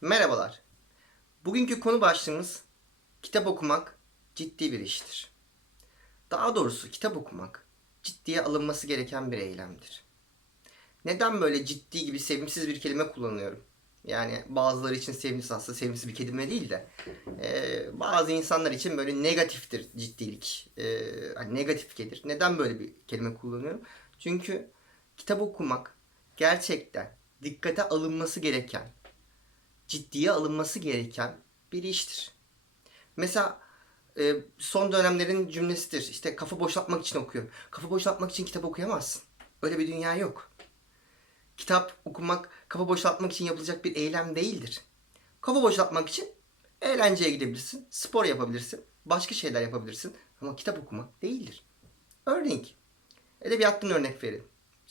Merhabalar. Bugünkü konu başlığımız kitap okumak ciddi bir iştir. Daha doğrusu kitap okumak ciddiye alınması gereken bir eylemdir. Neden böyle ciddi gibi sevimsiz bir kelime kullanıyorum? Yani bazıları için sevimsiz aslında sevimsiz bir kelime değil de e, bazı insanlar için böyle negatiftir ciddilik. E, hani negatif gelir. Neden böyle bir kelime kullanıyorum? Çünkü kitap okumak gerçekten dikkate alınması gereken ciddiye alınması gereken bir iştir. Mesela e, son dönemlerin cümlesidir. İşte kafa boşaltmak için okuyorum. Kafa boşaltmak için kitap okuyamazsın. Öyle bir dünya yok. Kitap okumak kafa boşaltmak için yapılacak bir eylem değildir. Kafa boşaltmak için eğlenceye gidebilirsin, spor yapabilirsin, başka şeyler yapabilirsin ama kitap okumak değildir. Örnek, edebiyattan örnek verin.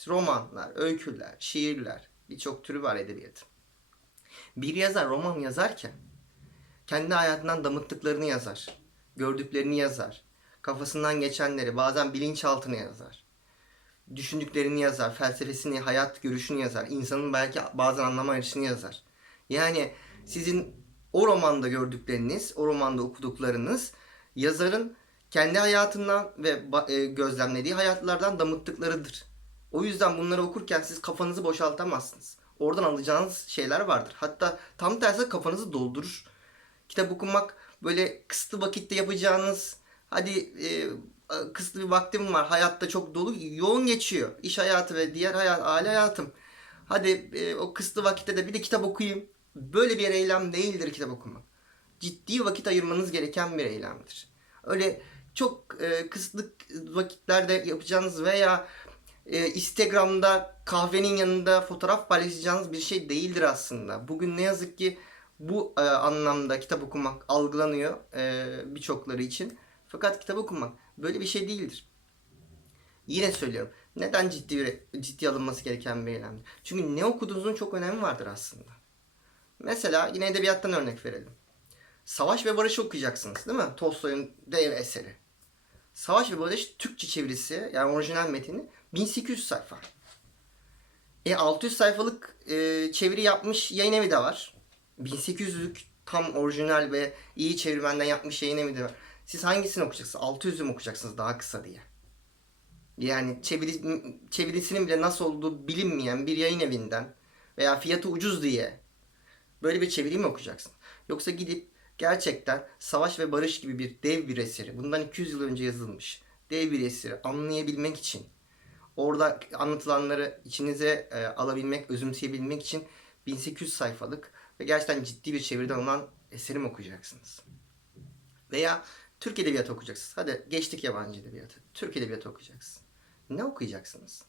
Romanlar, öyküler, şiirler, birçok türü var edebiyatın. Bir yazar roman yazarken kendi hayatından damıttıklarını yazar. Gördüklerini yazar. Kafasından geçenleri bazen bilinçaltına yazar. Düşündüklerini yazar. Felsefesini, hayat görüşünü yazar. İnsanın belki bazen anlama arayışını yazar. Yani sizin o romanda gördükleriniz, o romanda okuduklarınız yazarın kendi hayatından ve e, gözlemlediği hayatlardan damıttıklarıdır. O yüzden bunları okurken siz kafanızı boşaltamazsınız. Oradan alacağınız şeyler vardır. Hatta tam tersi kafanızı doldurur. Kitap okumak böyle kısıtlı vakitte yapacağınız hadi e, kısıtlı bir vaktim var hayatta çok dolu yoğun geçiyor. İş hayatı ve diğer hayat, aile hayatım. Hadi e, o kısıtlı vakitte de bir de kitap okuyayım. Böyle bir eylem değildir kitap okumak. Ciddi vakit ayırmanız gereken bir eylemdir. Öyle çok e, kısıtlı vakitlerde yapacağınız veya e, Instagram'da kahvenin yanında fotoğraf paylaşacağınız bir şey değildir aslında. Bugün ne yazık ki bu e, anlamda kitap okumak algılanıyor e, birçokları için. Fakat kitap okumak böyle bir şey değildir. Yine söylüyorum. Neden ciddi ciddi alınması gereken bir eylemdir? Çünkü ne okuduğunuzun çok önemi vardır aslında. Mesela yine edebiyattan örnek verelim. Savaş ve Barış okuyacaksınız değil mi? Tolstoy'un dev eseri. Savaş ve Barış Türkçe çevirisi yani orijinal metni 1800 sayfa. E 600 sayfalık e, çeviri yapmış yayın evi de var. 1800'lük tam orijinal ve iyi çevirmenden yapmış yayın evi de var. Siz hangisini okuyacaksınız? 600'ü mü okuyacaksınız daha kısa diye? Yani çeviri, çevirisinin bile nasıl olduğu bilinmeyen bir yayın evinden veya fiyatı ucuz diye böyle bir çeviri mi okuyacaksın? Yoksa gidip gerçekten Savaş ve Barış gibi bir dev bir eseri, bundan 200 yıl önce yazılmış dev bir eseri anlayabilmek için, orada anlatılanları içinize e, alabilmek, özümseyebilmek için 1800 sayfalık ve gerçekten ciddi bir çeviriden olan eseri okuyacaksınız? Veya Türk Edebiyatı okuyacaksınız. Hadi geçtik yabancı edebiyatı. Türk Edebiyatı okuyacaksınız. Ne okuyacaksınız?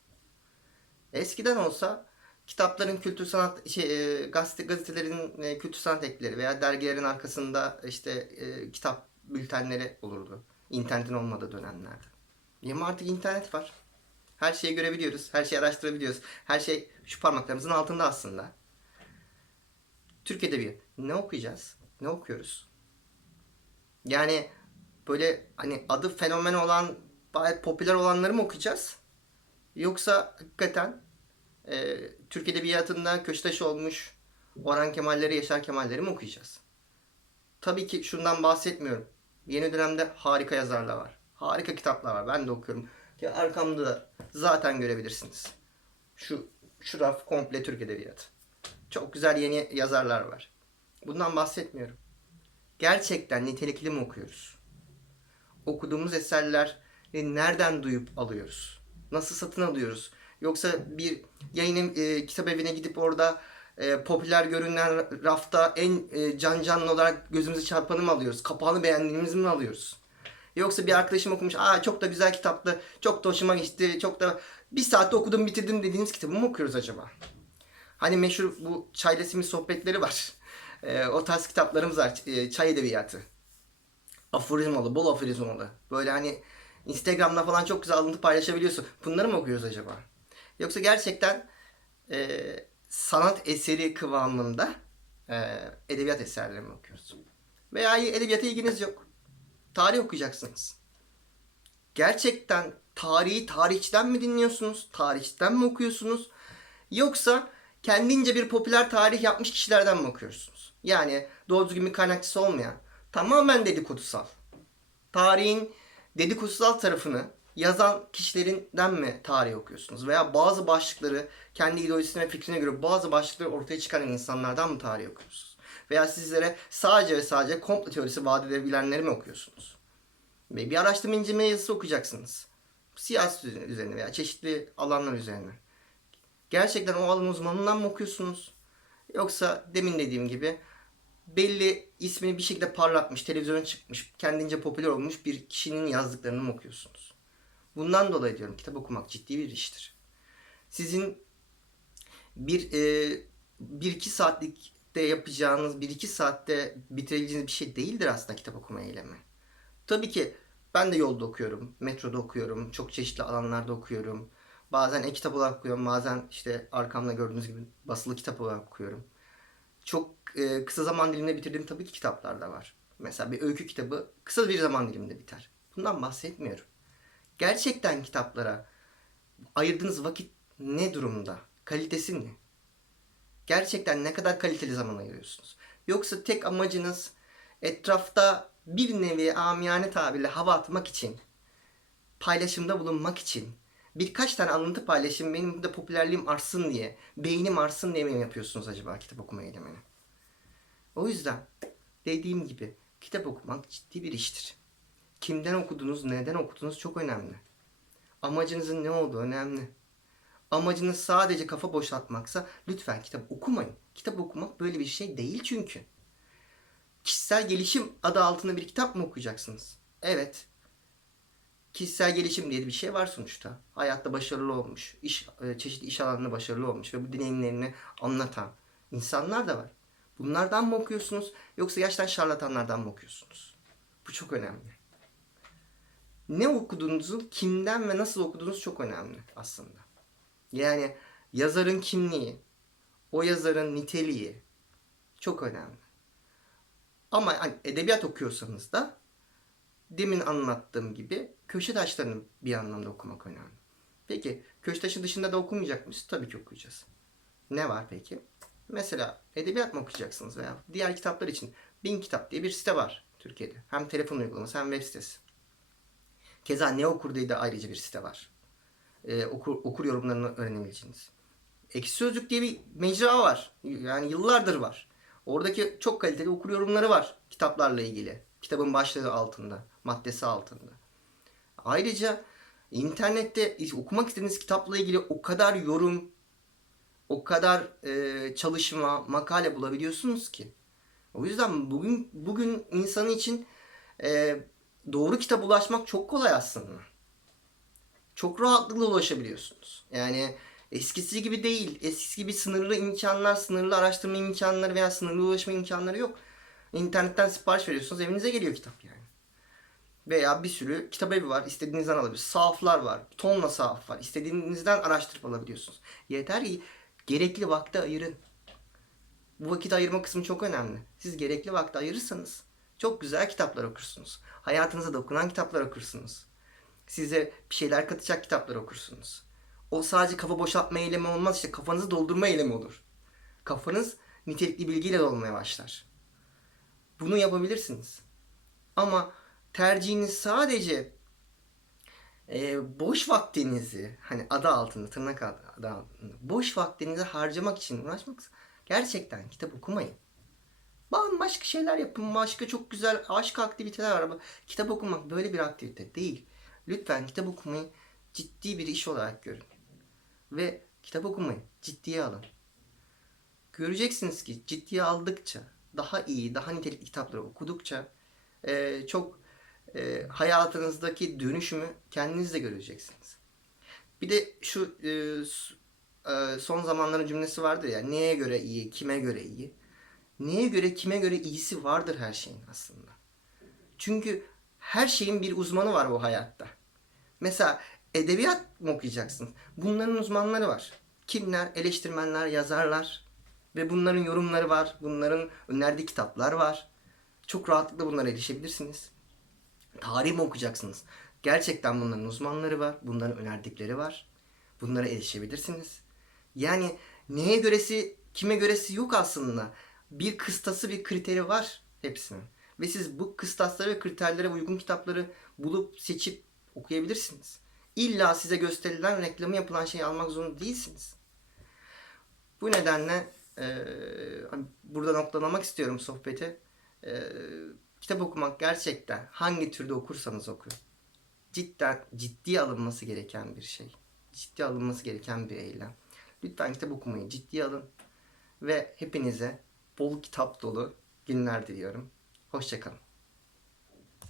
Eskiden olsa kitapların kültür sanat şey e, gazete gazetelerin e, kültür sanat ekleri veya dergilerin arkasında işte e, kitap bültenleri olurdu. İnternetin olmadığı dönemlerde. Ama artık internet var. Her şeyi görebiliyoruz. Her şeyi araştırabiliyoruz. Her şey şu parmaklarımızın altında aslında. Türk Edebiyatı. Ne okuyacağız? Ne okuyoruz? Yani böyle hani adı fenomen olan, gayet popüler olanları mı okuyacağız? Yoksa hakikaten e, Türk Edebiyatı'nda köştaş olmuş Orhan Kemalleri, Yaşar Kemalleri mi okuyacağız? Tabii ki şundan bahsetmiyorum. Yeni dönemde harika yazarlar var. Harika kitaplar var. Ben de okuyorum. Ki arkamda da zaten görebilirsiniz. Şu, şu raf komple Türk Edebiyatı. Çok güzel yeni yazarlar var. Bundan bahsetmiyorum. Gerçekten nitelikli mi okuyoruz? Okuduğumuz eserleri nereden duyup alıyoruz? Nasıl satın alıyoruz? Yoksa bir yayın e, kitap evine gidip orada e, popüler görünen rafta en e, can canlı olarak gözümüzü çarpanı mı alıyoruz? Kapağını beğendiğimizi mi alıyoruz? Yoksa bir arkadaşım okumuş, aa çok da güzel kitaptı, çok da hoşuma gitti, çok da bir saatte okudum bitirdim dediğiniz kitabı mı okuyoruz acaba? Hani meşhur bu çayla simit sohbetleri var. E, o tarz kitaplarımız var. E, çay edebiyatı. Aforizmalı, bol aforizmalı. Böyle hani Instagram'da falan çok güzel alıntı paylaşabiliyorsun. Bunları mı okuyoruz acaba? Yoksa gerçekten e, sanat eseri kıvamında e, edebiyat eserleri mi okuyoruz? Veya edebiyata ilginiz yok. Tarih okuyacaksınız. Gerçekten tarihi tarihçiden mi dinliyorsunuz? Tarihçiden mi okuyorsunuz? Yoksa kendince bir popüler tarih yapmış kişilerden mi okuyorsunuz? Yani doğru düzgün bir kaynakçısı olmayan, tamamen dedikodusal. Tarihin dedikodusal tarafını yazan kişilerinden mi tarih okuyorsunuz? Veya bazı başlıkları kendi ideolojisine fikrine göre bazı başlıkları ortaya çıkaran insanlardan mı tarih okuyorsunuz? Veya sizlere sadece ve sadece komplo teorisi vaat edebilenleri mi okuyorsunuz? Bir araştırma inceleme yazısı okuyacaksınız. Siyasi üzerine veya çeşitli alanlar üzerine. Gerçekten o alan uzmanından mı okuyorsunuz? Yoksa demin dediğim gibi belli ismini bir şekilde parlatmış, televizyona çıkmış, kendince popüler olmuş bir kişinin yazdıklarını mı okuyorsunuz? Bundan dolayı diyorum kitap okumak ciddi bir iştir. Sizin bir e, bir iki saatlikte yapacağınız, bir iki saatte bitirebileceğiniz bir şey değildir aslında kitap okuma eylemi. Tabii ki ben de yolda okuyorum, metroda okuyorum, çok çeşitli alanlarda okuyorum. Bazen e-kitap olarak okuyorum, bazen işte arkamda gördüğünüz gibi basılı kitap olarak okuyorum. Çok e, kısa zaman diliminde bitirdiğim tabii ki kitaplar da var. Mesela bir öykü kitabı kısa bir zaman diliminde biter. Bundan bahsetmiyorum. Gerçekten kitaplara ayırdığınız vakit ne durumda? Kalitesi ne? Gerçekten ne kadar kaliteli zaman ayırıyorsunuz? Yoksa tek amacınız etrafta bir nevi amiyane tabirle hava atmak için, paylaşımda bulunmak için, birkaç tane alıntı paylaşım benim de popülerliğim artsın diye, beynim artsın diye mi yapıyorsunuz acaba kitap okuma eylemini? O yüzden dediğim gibi kitap okumak ciddi bir iştir. Kimden okudunuz, neden okudunuz çok önemli. Amacınızın ne olduğu önemli. Amacınız sadece kafa boşaltmaksa lütfen kitap okumayın. Kitap okumak böyle bir şey değil çünkü. Kişisel gelişim adı altında bir kitap mı okuyacaksınız? Evet. Kişisel gelişim diye bir şey var sonuçta. Hayatta başarılı olmuş, iş, e, çeşitli iş alanında başarılı olmuş ve bu deneyimlerini anlatan insanlar da var. Bunlardan mı okuyorsunuz yoksa yaştan şarlatanlardan mı okuyorsunuz? Bu çok önemli. Ne okuduğunuzu, kimden ve nasıl okuduğunuz çok önemli aslında. Yani yazarın kimliği, o yazarın niteliği çok önemli. Ama hani edebiyat okuyorsanız da demin anlattığım gibi köşe taşlarını bir anlamda okumak önemli. Peki köşe taşı dışında da okumayacak mıyız? Tabii ki okuyacağız. Ne var peki? Mesela edebiyat mı okuyacaksınız veya diğer kitaplar için Bin Kitap diye bir site var Türkiye'de. Hem telefon uygulaması hem web sitesi. Keza Ne Okur diye de ayrıca bir site var. Ee, okur, okur yorumlarını öğrenebileceğiniz. Ekşi Sözlük diye bir mecra var. Yani yıllardır var. Oradaki çok kaliteli okur yorumları var kitaplarla ilgili. Kitabın başlığı altında, maddesi altında. Ayrıca internette okumak istediğiniz kitapla ilgili o kadar yorum, o kadar e, çalışma, makale bulabiliyorsunuz ki. O yüzden bugün bugün insanı için e, doğru kitap ulaşmak çok kolay aslında. Çok rahatlıkla ulaşabiliyorsunuz. Yani eskisi gibi değil. Eskisi gibi sınırlı imkanlar, sınırlı araştırma imkanları veya sınırlı ulaşma imkanları yok. İnternetten sipariş veriyorsunuz, evinize geliyor kitap yani. Veya bir sürü kitap evi var. istediğinizden alabiliyorsunuz. Sahaflar var. Tonla sahaf var. İstediğinizden araştırıp alabiliyorsunuz. Yeter ki gerekli vakti ayırın. Bu vakit ayırma kısmı çok önemli. Siz gerekli vakti ayırırsanız çok güzel kitaplar okursunuz. Hayatınıza dokunan kitaplar okursunuz. Size bir şeyler katacak kitaplar okursunuz. O sadece kafa boşaltma eylemi olmaz işte kafanızı doldurma eylemi olur. Kafanız nitelikli bilgiyle dolmaya başlar. Bunu yapabilirsiniz. Ama tercihiniz sadece e, boş vaktinizi hani adı altında tırnak adı, altında boş vaktinizi harcamak için uğraşmak gerçekten kitap okumayın. Bambaşka şeyler yapın. Başka çok güzel aşk aktiviteler var kitap okumak böyle bir aktivite değil. Lütfen kitap okumayı ciddi bir iş olarak görün. Ve kitap okumayı ciddiye alın. Göreceksiniz ki ciddiye aldıkça, daha iyi, daha nitelikli kitapları okudukça e, çok e, hayatınızdaki dönüşümü kendiniz de göreceksiniz. Bir de şu e, e, son zamanların cümlesi vardır ya, neye göre iyi, kime göre iyi. Neye göre, kime göre iyisi vardır her şeyin aslında. Çünkü her şeyin bir uzmanı var bu hayatta. Mesela edebiyat mı okuyacaksınız? Bunların uzmanları var. Kimler? Eleştirmenler, yazarlar. Ve bunların yorumları var. Bunların önerdiği kitaplar var. Çok rahatlıkla bunlara erişebilirsiniz. Tarih mi okuyacaksınız? Gerçekten bunların uzmanları var. Bunların önerdikleri var. Bunlara erişebilirsiniz. Yani neye göresi, kime göresi yok aslında. Bir kıstası, bir kriteri var hepsinin. Ve siz bu kıstaslara ve kriterlere uygun kitapları bulup seçip okuyabilirsiniz. İlla size gösterilen reklamı yapılan şeyi almak zorunda değilsiniz. Bu nedenle eee, hani burada noktalamak istiyorum sohbeti. Eee, kitap okumak gerçekten hangi türde okursanız okuyun. Cidden ciddiye alınması gereken bir şey. Ciddiye alınması gereken bir eylem. Lütfen kitap okumayı ciddiye alın. Ve hepinize bol kitap dolu günler diliyorum. Hoşçakalın.